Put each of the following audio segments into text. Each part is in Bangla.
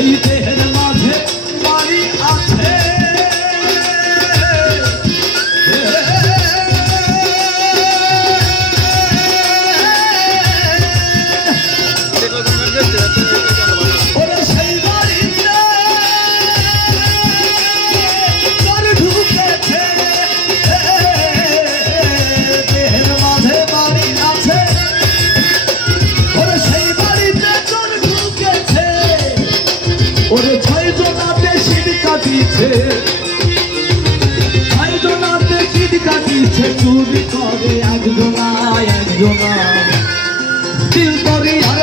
ಜಯಿತೆ কাটিছে একজনাতে চিদ কাটিছে চুরি করে একজনা একজনা। দিল করে আর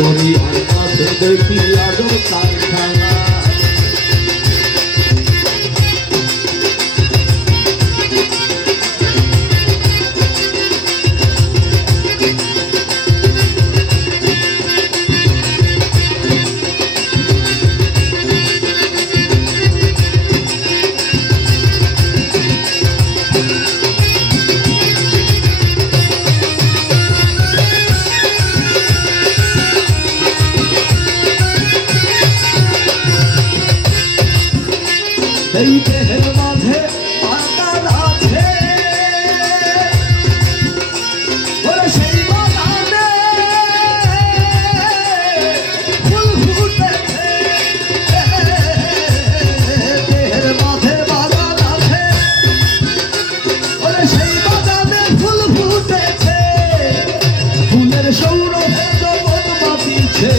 করি আর কাছে দেখি আদর কারখানা। সেই দেহের মাঝে আকার আছে। সেই বাগানে ফুল ফুটেছে দেহের মাঝে বাগান আছে। সেই বাগানে ফুল ফুটেছে, ফুলের সৌরভ মাতিছে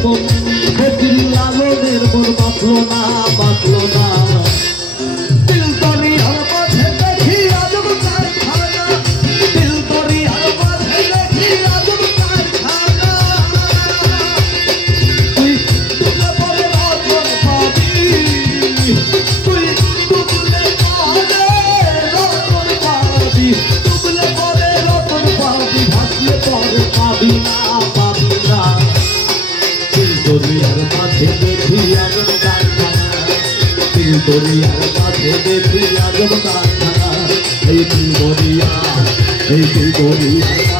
Oh. দরিয়ার কাছে দেখি আজব কারখানা এই তুই গরিয়া এই তুই গরিয়া